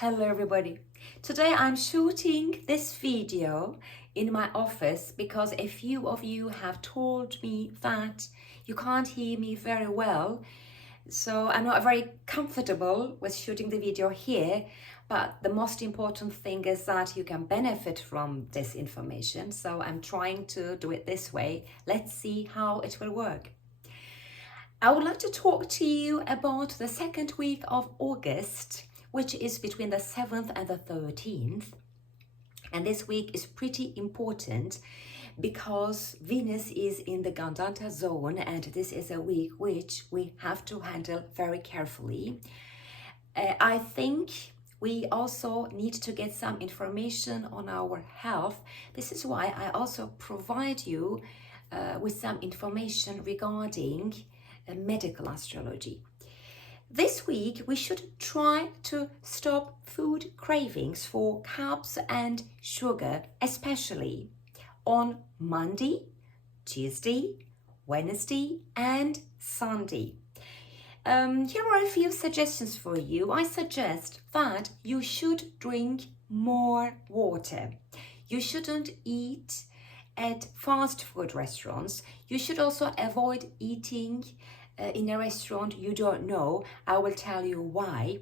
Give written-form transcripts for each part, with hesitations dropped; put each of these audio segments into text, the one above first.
Hello everybody. Today I'm shooting this video in my office because a few of you have told me that you can't hear me very well. So I'm not very comfortable with shooting the video here, but the most important thing is that you can benefit from this information. So I'm trying to do it this way. Let's see how it will work. I would like to talk to you about the second week of August, which is between the 7th and the 13th. And this week is pretty important because Venus is in the Gandanta zone, and this is a week which we have to handle very carefully. I think we also need to get some information on our health. This is why I also provide you with some information regarding medical astrology. This week, we should try to stop food cravings for carbs and sugar, especially on Monday, Tuesday, Wednesday, and Sunday. Here are a few suggestions for you. I suggest that you should drink more water. You shouldn't eat at fast food restaurants. You should also avoid eating in a restaurant you don't know. I will tell you why.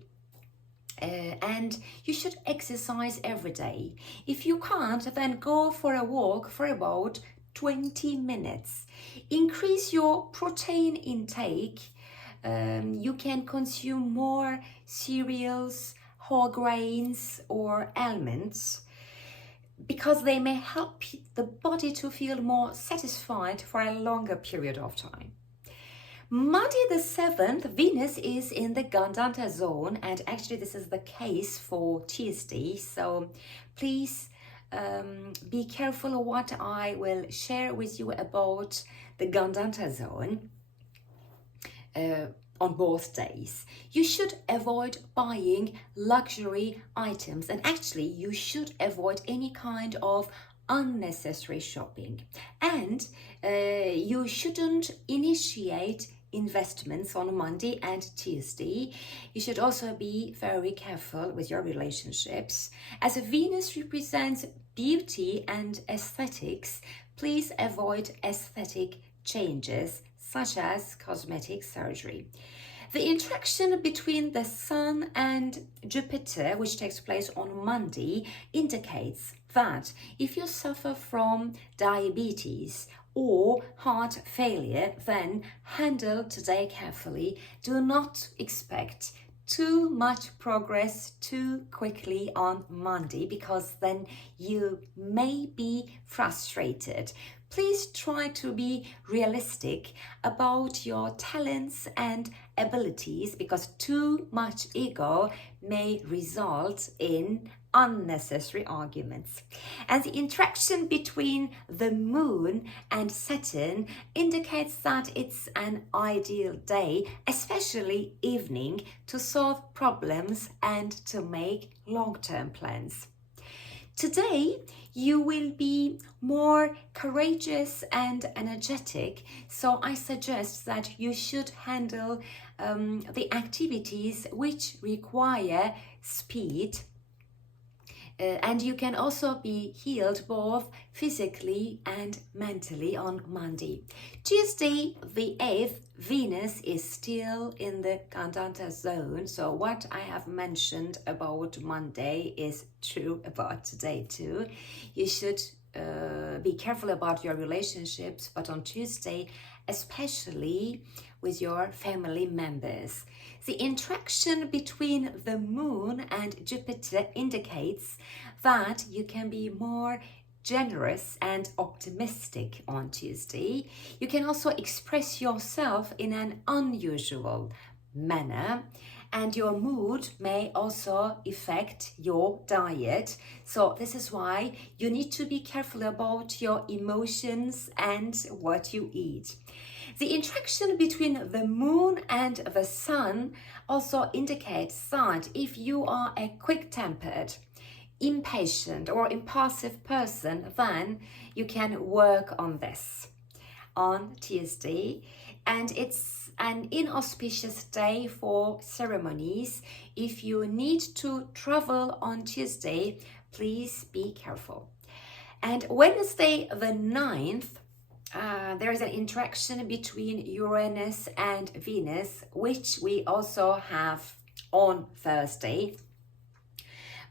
And you should exercise every day. If you can't, then go for a walk for about 20 minutes. Increase your protein intake. You can consume more cereals, whole grains, or almonds, because they may help the body to feel more satisfied for a longer period of time. Monday the 7th, Venus is in the Gandanta zone, and actually this is the case for Tuesday, so please be careful what I will share with you about the Gandanta zone on both days. You should avoid buying luxury items, and actually you should avoid any kind of unnecessary shopping, and you shouldn't initiate investments on Monday and Tuesday. You should also be very careful with your relationships. As Venus represents beauty and aesthetics, please avoid aesthetic changes such as cosmetic surgery. The interaction between the Sun and Jupiter, which takes place on Monday, indicates that if you suffer from diabetes or heart failure, then handle today carefully. Do not expect too much progress too quickly on Monday, because then you may be frustrated. Please try to be realistic about your talents and abilities, because too much ego may result in unnecessary arguments. And the interaction between the Moon and Saturn indicates that it's an ideal day, especially evening, to solve problems and to make long-term plans. Today, you will be more courageous and energetic, so I suggest that you should handle the activities which require speed. And you can also be healed both physically and mentally on Monday. Tuesday, the 8th, Venus is still in the Gandanta zone. So what I have mentioned about Monday is true about today too. You should be careful about your relationships, but on Tuesday, especially with your family members. The interaction between the Moon and Jupiter indicates that you can be more generous and optimistic on Tuesday. You can also express yourself in an unusual manner, and your mood may also affect your diet. So this is why you need to be careful about your emotions and what you eat. The interaction between the Moon and the Sun also indicates that if you are a quick-tempered, impatient or impulsive person, then you can work on this on Tuesday. And it's an inauspicious day for ceremonies. If you need to travel on Tuesday, please be careful. And Wednesday the 9th, there is an interaction between Uranus and Venus, which we also have on Thursday.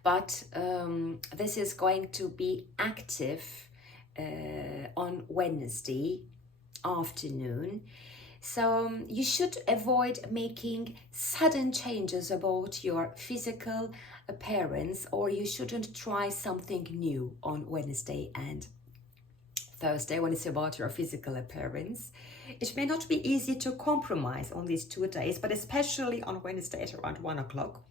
But this is going to be active on Wednesday afternoon. So you should avoid making sudden changes about your physical appearance, or you shouldn't try something new on Wednesday and Thursday when it's about your physical appearance. It may not be easy to compromise on these 2 days, but especially on Wednesday at around 1 o'clock.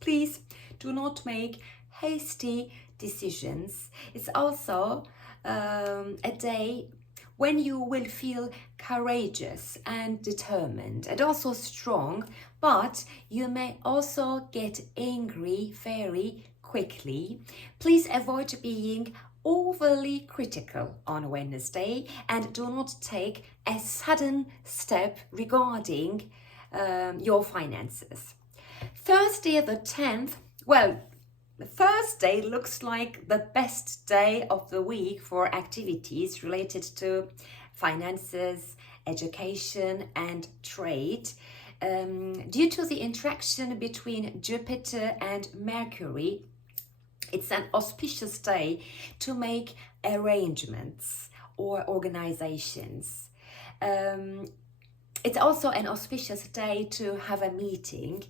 Please do not make hasty decisions. It's also a day when you will feel courageous and determined and also strong, but you may also get angry very quickly. Please avoid being overly critical on Wednesday and do not take a sudden step regarding your finances. Thursday the 10th, well, Thursday looks like the best day of the week for activities related to finances, education and trade. Due to the interaction between Jupiter and Mercury, it's an auspicious day to make arrangements or organizations. It's also an auspicious day to have a meeting.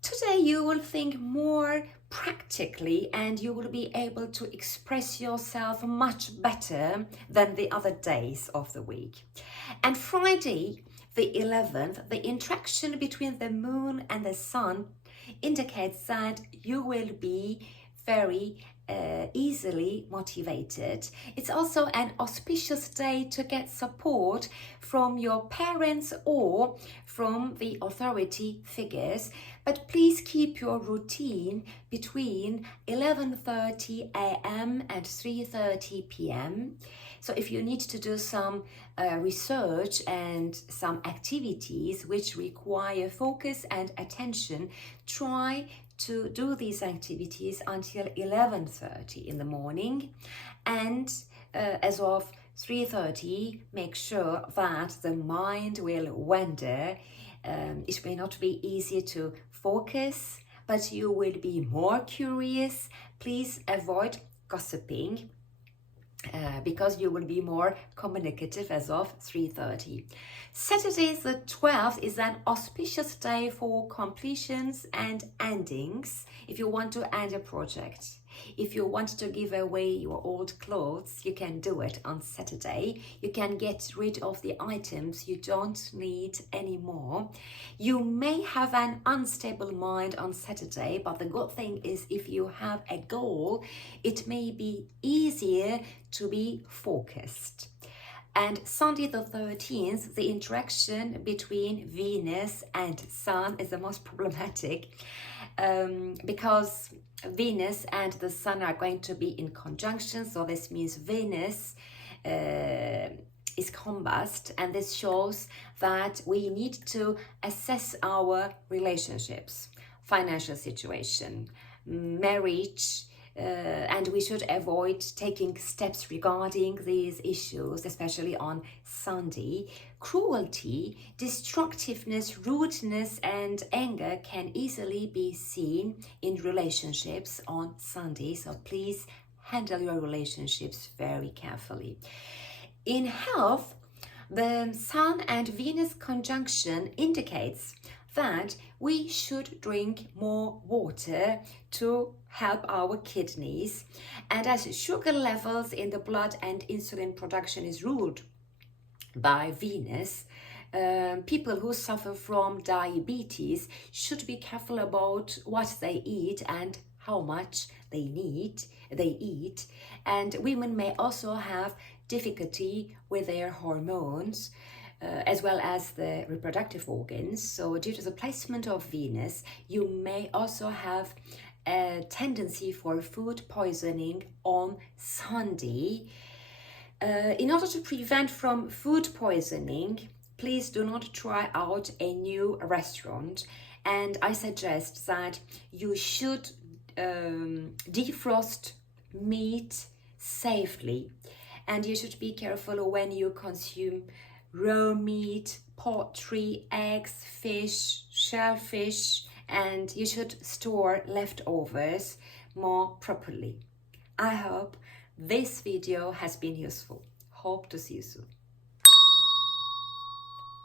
Today you will think more practically and you will be able to express yourself much better than the other days of the week. And Friday, the 11th, the interaction between the moon and the sun indicates that you will be very easily motivated. It's also an auspicious day to get support from your parents or from the authority figures, but please keep your routine between 11:30 a.m. and 3:30 p.m. So if you need to do some research and some activities which require focus and attention, try to do these activities until 11:30 in the morning, and as of 3:30 make sure that the mind will wander. It may not be easy to focus, but you will be more curious. Please avoid gossiping because you will be more communicative as of 3:30. Saturday the 12th is an auspicious day for completions and endings. If you want to end a project, if you want to give away your old clothes, you can do it on Saturday. You can get rid of the items you don't need anymore. You may have an unstable mind on Saturday, but the good thing is if you have a goal, it may be easier to be focused. And Sunday the 13th, the interaction between Venus and Sun is the most problematic because Venus and the Sun are going to be in conjunction. So this means Venus is combust, and this shows that we need to assess our relationships, financial situation, marriage, and we should avoid taking steps regarding these issues, especially on Sunday. Cruelty, destructiveness, rudeness, and anger can easily be seen in relationships on Sunday, so please handle your relationships very carefully. In health, the Sun and Venus conjunction indicates that we should drink more water to help our kidneys, and as sugar levels in the blood and insulin production is ruled by Venus, people who suffer from diabetes should be careful about what they eat and how much they eat, and women may also have difficulty with their hormones as well as the reproductive organs. So due to the placement of Venus, you may also have a tendency for food poisoning on Sunday. In order to prevent from food poisoning, please do not try out a new restaurant, and I suggest that you should defrost meat safely, and you should be careful when you consume raw meat, poultry, eggs, fish, shellfish, and you should store leftovers more properly. I hope this video has been useful. Hope to see you soon.